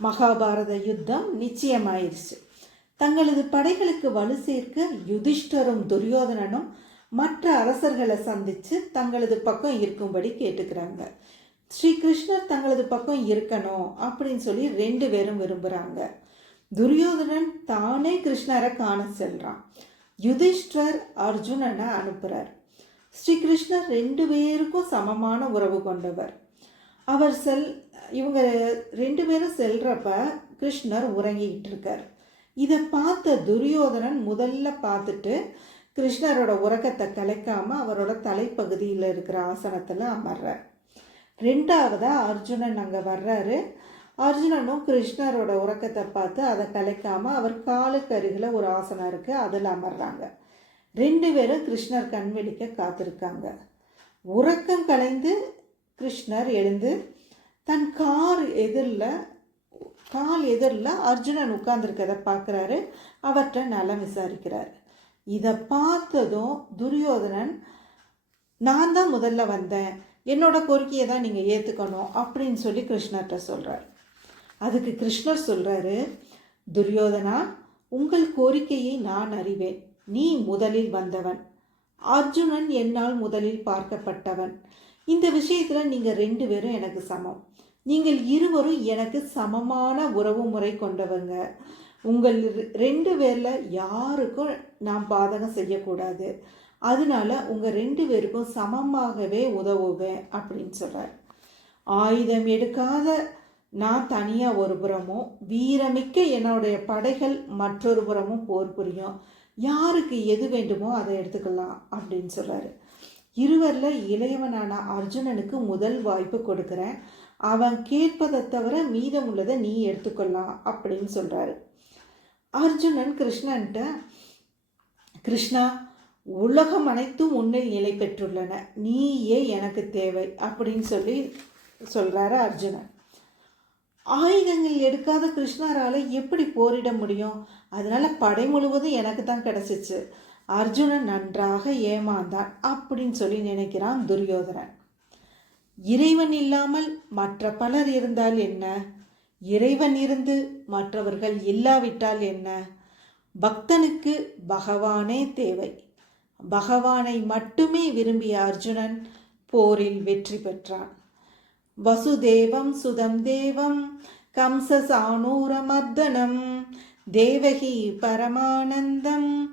மகாபாரத யுத்தம் நிச்சயமாயிருச்சு. தங்களது படைகளுக்கு வலு சேர்க்க யுதிஷ்டரும் துரியோதனனும் மற்ற அரசர்களை சந்தித்து தங்களது பக்கம் இருக்கும்படி கேட்டுக்கிறாங்க. ஸ்ரீ கிருஷ்ணர் தங்களது பக்கம் இருக்கணும் அப்படின்னு சொல்லி ரெண்டு பேரும் விரும்புகிறாங்க துரியோதனன் தானே கிருஷ்ணரை காண செல்கிறான் யுதிஷ்டர் அர்ஜுனனை அனுப்புகிறார் ஸ்ரீ கிருஷ்ணர் ரெண்டு பேருக்கும் சமமான உறவு கொண்டவர். அவர் செல் இவங்க ரெண்டு பேரும் செல்றப்ப கிருஷ்ணர் உறங்கிக்கிட்டு இருக்கார் இதை பார்த்த துரியோதனன் முதல்ல பார்த்துட்டு கிருஷ்ணரோட உறக்கத்தை கலைக்காம அவரோட தலைப்பகுதியில் இருக்கிற ஆசனத்தில் அமர்றார். ரெண்டாவதாக அர்ஜுனன் அங்கே வர்றாரு. அர்ஜுனனும் கிருஷ்ணரோட உறக்கத்தை பார்த்து அதை கலைக்காம அவர் காலுக்கு அருகில் ஒரு ஆசனம் இருக்குது அதில் அமர்றாங்க. ரெண்டு பேரும் கிருஷ்ணர் கண் விழிக்க காத்திருக்காங்க. உறக்கம் கலைந்து கிருஷ்ணர் எழுந்து தன் கார் எதிரில் கால் எதிரில் அர்ஜுனன் உட்கார்ந்துருக்கதை பார்க்குறாரு. அவற்றை நலம் விசாரிக்கிறார். இதை பார்த்ததும் துரியோதனன் நான் தான் முதல்ல வந்தேன். என்னோட கோரிக்கையை தான் நீங்கள் ஏற்றுக்கணும் அப்படின்னு சொல்லி கிருஷ்ணர்கிட்ட சொல்கிறார் அதுக்கு கிருஷ்ணர் சொல்கிறாரு துரியோதனா உங்கள் கோரிக்கையை நான் அறிவேன். நீ முதலில் வந்தவன். அர்ஜுனன் என்னால் முதலில் பார்க்கப்பட்டவன். இந்த விஷயத்தில் நீங்கள் ரெண்டு பேரும் எனக்கு சமம். நீங்கள் இருவரும் எனக்கு சமமான உறவு முறை கொண்டவங்க. உங்கள் ரெண்டு பேரில் யாருக்கும் நான் பாதகம் செய்யக்கூடாது. அதனால உங்கள் ரெண்டு பேருக்கும் சமமாகவே உதவுவேன் அப்படின்னு சொல்கிறார் ஆயுதம் எடுக்காத நான் தனியாக ஒரு புறமும் வீரமிக்க என்னுடைய படைகள் மற்றொரு புறமும் போர் புரியும். யாருக்கு எது வேண்டுமோ அதை எடுத்துக்கலாம் அப்படின்னு சொல்கிறாரு இருவரில் இளையவனான அர்ஜுனனுக்கு முதல் வாய்ப்பு கொடுக்குறேன். அவன் கேட்பதை தவிர மீதம் உள்ளதை நீ எடுத்துக்கொள்ளலாம் அப்படின்னு சொல்கிறாரு அர்ஜுனன் கிருஷ்ணன்ட்ட கிருஷ்ணா உலகம் அனைத்தும் உன்னில் நிலை பெற்றுள்ளன. நீயே எனக்கு தேவை அப்படின்னு சொல்லி சொல்கிறாரு அர்ஜுனன். ஆயுதங்கள் எடுக்காத கிருஷ்ணரால் எப்படி போரிட முடியும்? அதனால் படை முழுவதும் எனக்கு தான் கிடச்சிச்சு. அர்ஜுனன் நன்றாக ஏமாந்தான் அப்படின்னு சொல்லி நினைக்கிறான் துரியோதனன். இறைவன் இல்லாமல் மற்ற பலர் இருந்தால் என்ன? இறைவன் இருந்து மற்றவர்கள் இல்லாவிட்டால் என்ன? பக்தனுக்கு பகவானே தேவை. பகவானை மட்டுமே விரும்பிய அர்ஜுனன் போரில் வெற்றி பெற்றான். வசுதேவம் சுதம் தேவம் கம்சசானூரமர்தனம் தேவகி பரமானந்தம்